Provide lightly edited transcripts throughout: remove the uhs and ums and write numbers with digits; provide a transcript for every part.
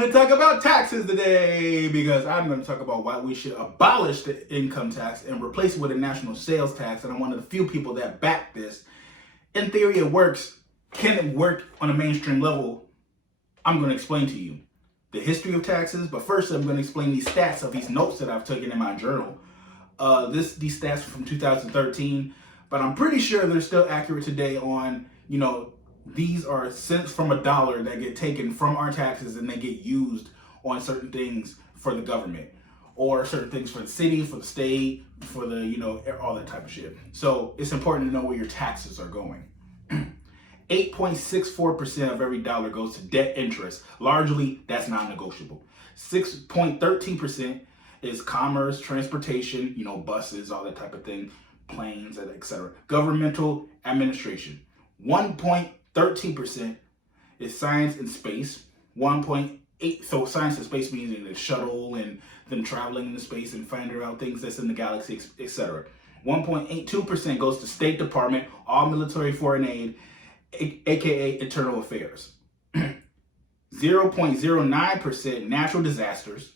going to talk about taxes today because I'm going to talk about why we should abolish the income tax and replace it with a national sales tax. And I'm one of the few people that back this. In theory, it works. Can it work on a mainstream level? I'm going to explain to you the history of taxes. But first, I'm going to explain these stats of these notes that I've taken in my journal. These stats are from 2013, but I'm pretty sure they're still accurate today on, these are cents from a dollar that get taken from our taxes and they get used on certain things for the government or certain things for the city, for the state, for the, all that type of shit. So it's important to know where your taxes are going. 8.64% of every dollar goes to debt interest. Largely, that's non-negotiable. 6.13% is commerce, transportation, buses, all that type of thing, planes, etc. Governmental administration. 1.13% is science and space. 1.8, so science and space means the shuttle and them traveling into space and finding out things that's in the galaxy, etc. 1.82% goes to State Department, all military foreign aid, aka internal affairs. 0.09% natural disasters.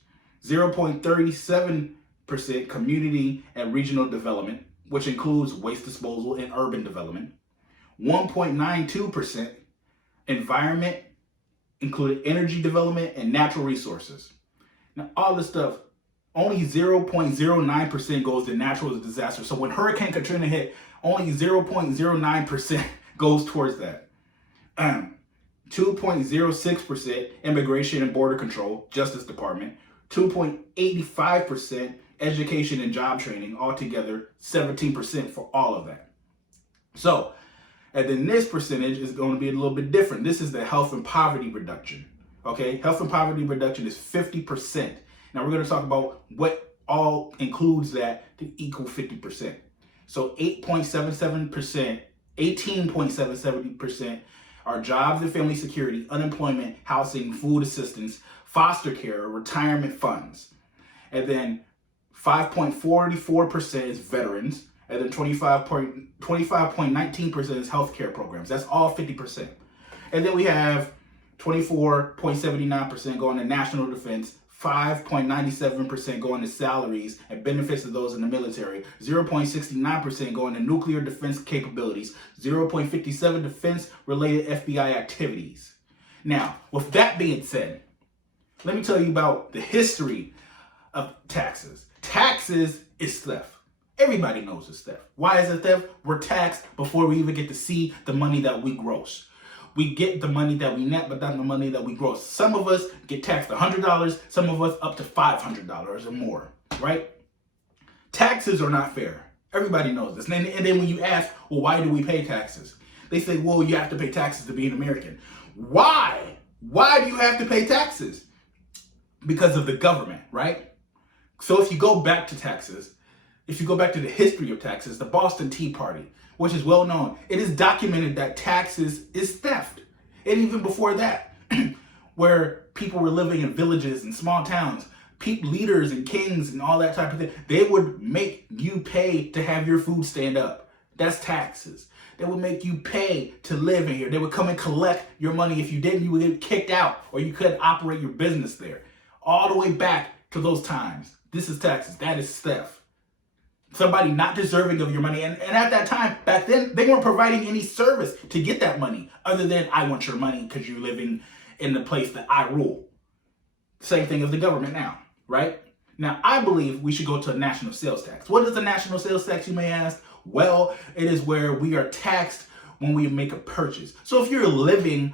0.37% community and regional development, which includes waste disposal and urban development. 1.92% environment, including energy development and natural resources. Now, all this stuff, only 0.09% goes to natural disasters. So when Hurricane Katrina hit, only 0.09% goes towards that. 2.06% immigration and border control, Justice Department. 2.85% education and job training, altogether 17% for all of that. So, and then this percentage is going to be a little bit different. This is the health and poverty reduction. Okay, health and poverty reduction is 50%. Now we're going to talk about what all includes that to equal 50%. So 8.77%, 18.77% are jobs and family security, unemployment, housing, food assistance, foster care, retirement funds. And then 5.44% is veterans. And then 25.19% is healthcare programs. That's all 50%. And then we have 24.79% going to national defense, 5.97% going to salaries and benefits of those in the military, 0.69% going to nuclear defense capabilities, 0.57% defense-related FBI activities. Now, with that being said, let me tell you about the history of taxes. Taxes is theft. Everybody knows it's theft. Why is it theft? We're taxed before we even get to see the money that we gross. We get the money that we net, but not the money that we gross. Some of us get taxed $100, some of us up to $500 or more, right? Taxes are not fair. Everybody knows this. And then when you ask, well, why do we pay taxes? They say, well, you have to pay taxes to be an American. Why? Why do you have to pay taxes? Because of the government, right? So if you go back to taxes, if you go back to the history of taxes, the Boston Tea Party, which is well known, it is documented that taxes is theft. And even before that, where people were living in villages and small towns, leaders and kings and all that type of thing, they would make you pay to have your food stand up. That's taxes. They would make you pay to live in here. They would come and collect your money. If you didn't, you would get kicked out or you couldn't operate your business there. All the way back to those times. This is taxes. That is theft. Somebody not deserving of your money. And at that time, back then, they weren't providing any service to get that money other than, I want your money because you're living in the place that I rule. Same thing as the government now, right? Now, I believe we should go to a national sales tax. What is a national sales tax, you may ask? Well, it is where we are taxed when we make a purchase. So if you're living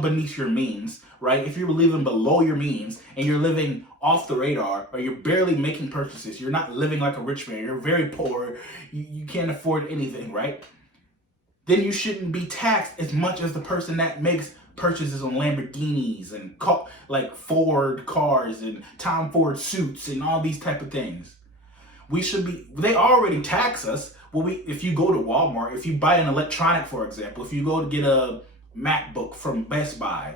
beneath your means, right? If you're living below your means and you're living off the radar or you're barely making purchases, you're not living like a rich man, you're very poor, you can't afford anything, right? Then you shouldn't be taxed as much as the person that makes purchases on Lamborghinis and like Ford cars and Tom Ford suits and all these type of things. We should be, they already tax us. Well, if you go to Walmart, if you buy an electronic, for example, if you go to get a MacBook from Best Buy,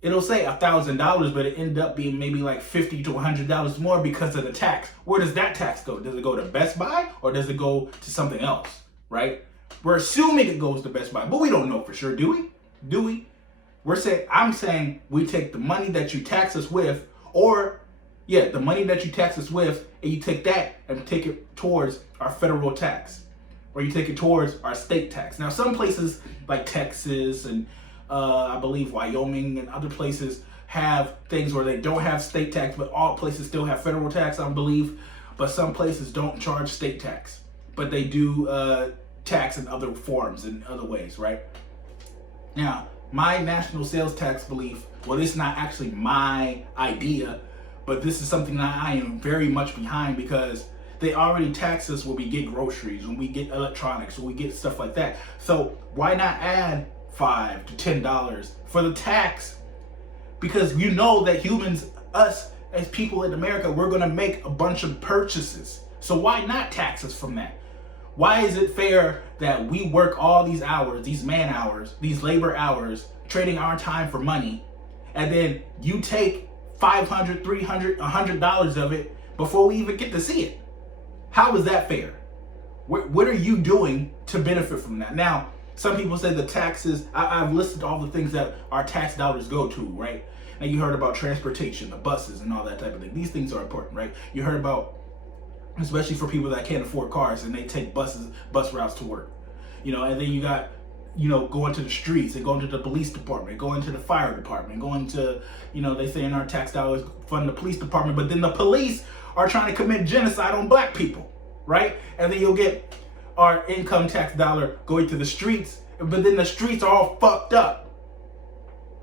it'll say $1,000, but it ended up being maybe like $50 to $100 more because of the tax. Where does that tax go? Does it go to Best Buy or does it go to something else, right? We're assuming it goes to Best Buy, but we don't know for sure, do we? Do we? I'm saying we take the money that you tax us with, or the money that you tax us with, and you take that and take it towards our federal tax, or you take it towards our state tax. Now, some places like Texas and I believe Wyoming and other places have things where they don't have state tax, but all places still have federal tax, I believe. But some places don't charge state tax, but they do tax in other forms and other ways, right? Now, my national sales tax belief, well, this is not actually my idea, but this is something that I am very much behind, because they already tax us when we get groceries, when we get electronics, when we get stuff like that. So why not add $5 to $10 for the tax? Because you know that humans, us as people in America, we're gonna make a bunch of purchases. So why not tax us from that? Why is it fair that we work all these hours, these man hours, these labor hours, trading our time for money, and then you take $500, $300, $100 of it before we even get to see it? How is that fair? What are you doing to benefit from that? Now, some people say the taxes, I've listed all the things that our tax dollars go to, right? Now, you heard about transportation, the buses and all that type of thing. These things are important, right? You heard about, especially for people that can't afford cars and they take bus routes to work, and then you got, going to the streets and going to the police department, going to the fire department, going to, they say in our tax dollars fund the police department, but then the police are trying to commit genocide on black people, right? And then you'll get our income tax dollar going to the streets, but then the streets are all fucked up.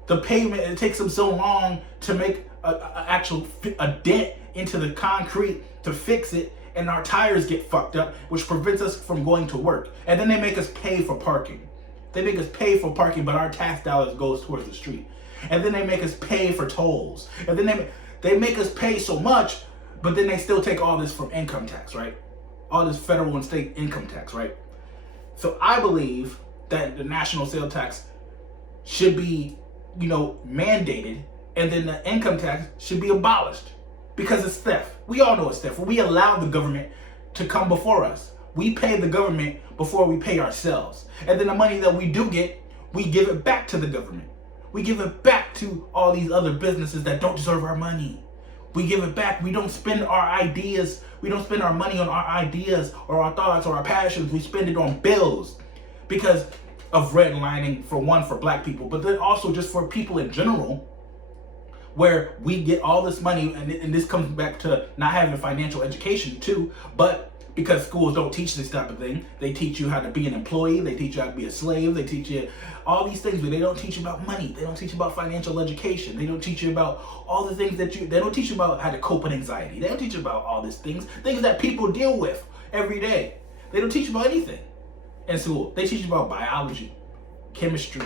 The pavement, it takes them so long to make a dent into the concrete to fix it, and our tires get fucked up, which prevents us from going to work. And then they make us pay for parking. They make us pay for parking, but our tax dollars goes towards the street. And then they make us pay for tolls. And then they make us pay so much, but then they still take all this from income tax, right? All this federal and state income tax, right? So I believe that the national sales tax should be, mandated, and then the income tax should be abolished, because it's theft. We all know it's theft. We allow the government to come before us. We pay the government before we pay ourselves. And then the money that we do get, we give it back to the government. We give it back to all these other businesses that don't deserve our money. We give it back. We don't spend our ideas. We don't spend our money on our ideas or our thoughts or our passions. We spend it on bills because of redlining, for black people, but then also just for people in general, where we get all this money, and this comes back to not having financial education too, but because schools don't teach this type of thing. They teach you how to be an employee, they teach you how to be a slave, they teach you all these things, but they don't teach you about money, they don't teach you about financial education, they don't teach you about all the things they don't teach you about how to cope with anxiety, they don't teach you about all these things that people deal with every day. They don't teach you about anything in school. They teach you about biology, chemistry.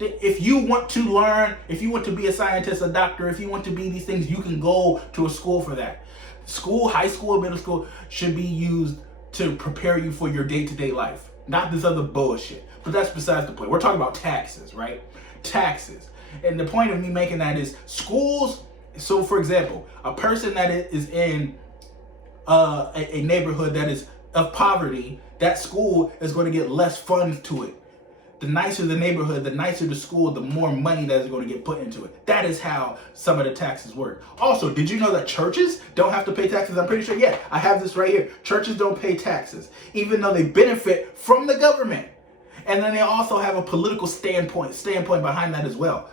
If you want to learn, if you want to be a scientist, a doctor, if you want to be these things, you can go to a school for that. School, high school, middle school should be used to prepare you for your day-to-day life, not this other bullshit. But that's besides the point. We're talking about taxes, right? Taxes. And the point of me making that is schools. So, for example, a person that is in a neighborhood that is of poverty, that school is going to get less funds to it. The nicer the neighborhood, the nicer the school, the more money that is going to get put into it. That is how some of the taxes work. Also, did you know that churches don't have to pay taxes? I'm pretty sure, yeah, I have this right here. Churches don't pay taxes, even though they benefit from the government. And then they also have a political standpoint behind that as well.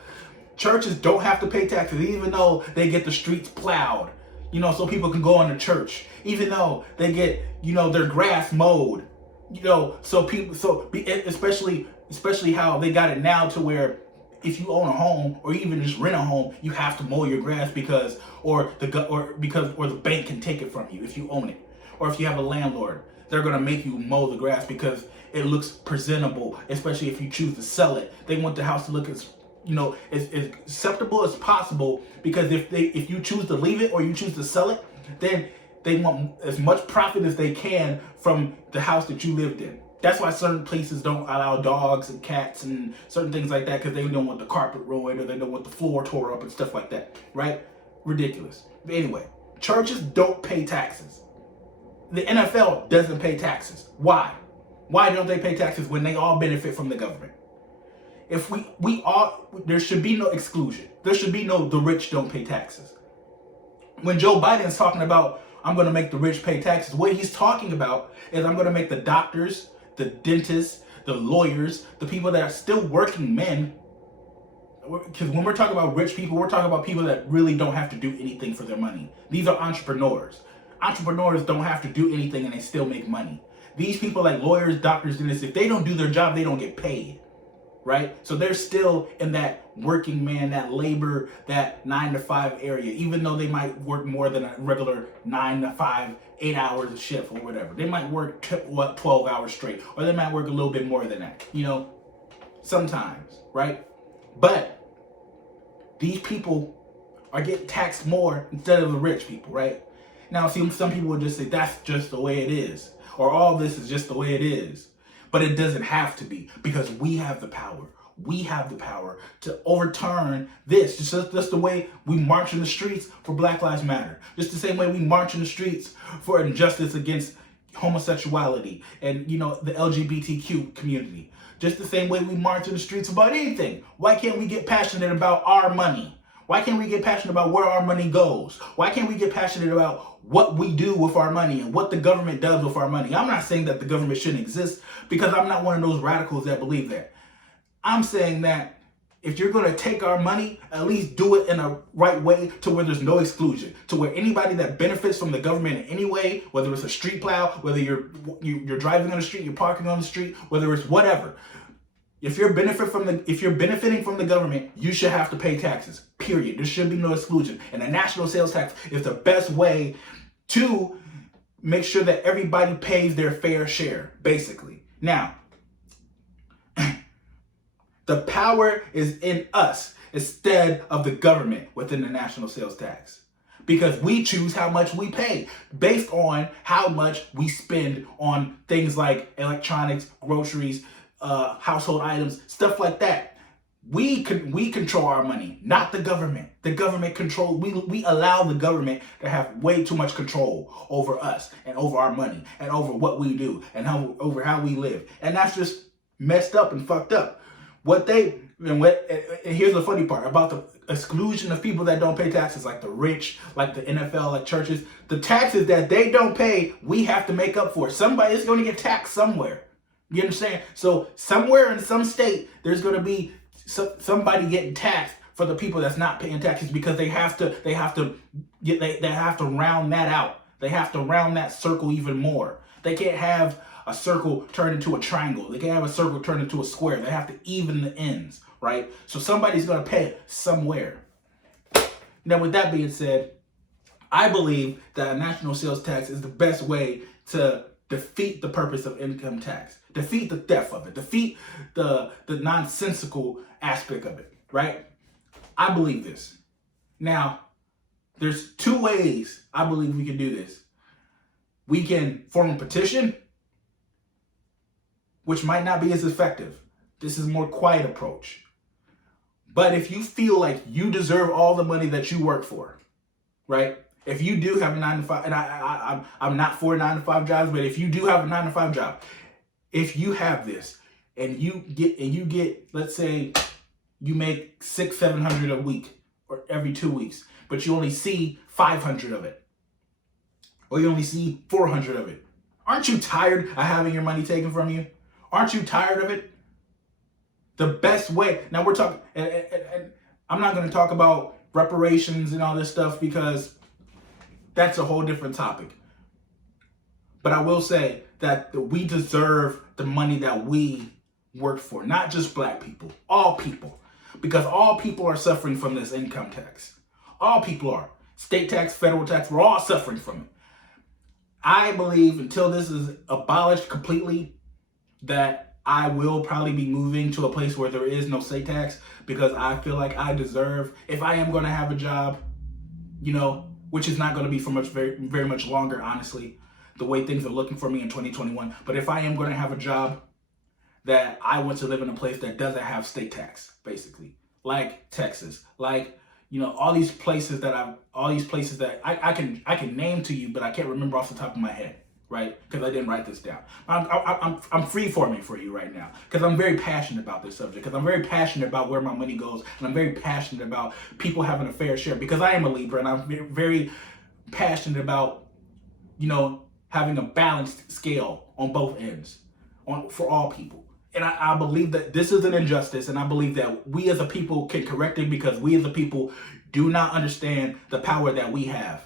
Churches don't have to pay taxes, even though they get the streets plowed, so people can go into church. Even though they get, their grass mowed, especially how they got it now to where if you own a home or even just rent a home, you have to mow your grass because the bank can take it from you if you own it. Or if you have a landlord, they're gonna make you mow the grass because it looks presentable, especially if you choose to sell it. They want the house to look as acceptable as possible, because if you choose to leave it or you choose to sell it, then they want as much profit as they can from the house that you lived in. That's why certain places don't allow dogs and cats and certain things like that, because they don't want the carpet ruined or they don't want the floor tore up and stuff like that, right? Ridiculous. But anyway, churches don't pay taxes. The NFL doesn't pay taxes. Why? Why don't they pay taxes when they all benefit from the government? If we all, there should be no exclusion. There should be no the rich don't pay taxes. When Joe Biden's talking about, I'm going to make the rich pay taxes, what he's talking about is I'm going to make the doctors, the dentists, the lawyers, the people that are still working men. Because when we're talking about rich people, we're talking about people that really don't have to do anything for their money. These are entrepreneurs. Entrepreneurs don't have to do anything and they still make money. These people like lawyers, doctors, dentists, if they don't do their job, they don't get paid. Right? So they're still in that working man, that labor, that 9 to 5 area, even though they might work more than a regular 9 to 5, 8 hours a shift or whatever. They might work 12 hours straight, or they might work a little bit more than that, sometimes, right? But these people are getting taxed more instead of the rich people, right? Now, see, some people would just say that's just the way it is, or all this is just the way it is. But it doesn't have to be, because we have the power. We have the power to overturn this. Just the way we march in the streets for Black Lives Matter. Just the same way we march in the streets for injustice against homosexuality and, the LGBTQ community. Just the same way we march in the streets about anything. Why can't we get passionate about our money? Why can't we get passionate about where our money goes? Why can't we get passionate about what we do with our money and what the government does with our money? I'm not saying that the government shouldn't exist, because I'm not one of those radicals that believe that. I'm saying that if you're going to take our money, at least do it in a right way to where there's no exclusion, to where anybody that benefits from the government in any way, whether it's a street plow, whether you're driving on the street, you're parking on the street, whether it's whatever. If you're benefiting from the government, you should have to pay taxes. Period. There should be no exclusion. And a national sales tax is the best way to make sure that everybody pays their fair share, basically. Now, the power is in us instead of the government within the national sales tax. Because we choose how much we pay based on how much we spend on things like electronics, groceries, household items, stuff like that. We control our money, not the government. The government control. We allow the government to have way too much control over us and over our money and over what we do and over how we live. And that's just messed up and fucked up. And here's the funny part about the exclusion of people that don't pay taxes, like the rich, like the NFL, like churches. The taxes that they don't pay, we have to make up for. Somebody is going to get taxed somewhere. You understand? So somewhere in some state, there's going to be somebody getting taxed for the people that's not paying taxes, because they have to round that out. They have to round that circle even more. They can't have a circle turn into a triangle. They can't have a circle turn into a square. They have to even the ends, right? So somebody's going to pay somewhere. Now, with that being said, I believe that a national sales tax is the best way to defeat the purpose of income tax, defeat the theft of it, defeat the nonsensical aspect of it, right? I believe this. Now, there's 2 ways I believe we can do this. We can form a petition, which might not be as effective. This is a more quiet approach. But if you feel like you deserve all the money that you work for, right? If you do have a 9 to 5, and I'm not for 9 to 5 jobs, but if you do have a 9 to 5 job, if you have this and you get, let's say you make $600-700 a week or every 2 weeks, but you only see 500 of it, or you only see 400 of it. Aren't you tired of having your money taken from you? Aren't you tired of it? The best way, now we're talking, and I'm not going to talk about reparations and all this stuff, because that's a whole different topic. But I will say that we deserve the money that we worked for, not just Black people, all people. Because all people are suffering from this income tax. All people are. State tax, federal tax, we're all suffering from it. I believe until this is abolished completely, that I will probably be moving to a place where there is no state tax, because I feel like I deserve, if I am going to have a job, which is not going to be for very, very much longer, honestly, the way things are looking for me in 2021. But if I am going to have a job, that I want to live in a place that doesn't have state tax, basically, like Texas, like, all these places that I can name to you, but I can't remember off the top of my head, right? Because I didn't write this down. I'm free-forming for you right now because I'm very passionate about this subject, because I'm very passionate about where my money goes, and I'm very passionate about people having a fair share, because I am a Libra, and I'm very passionate about, having a balanced scale on both ends for all people. And I believe that this is an injustice, and I believe that we as a people can correct it, because we as a people do not understand the power that we have.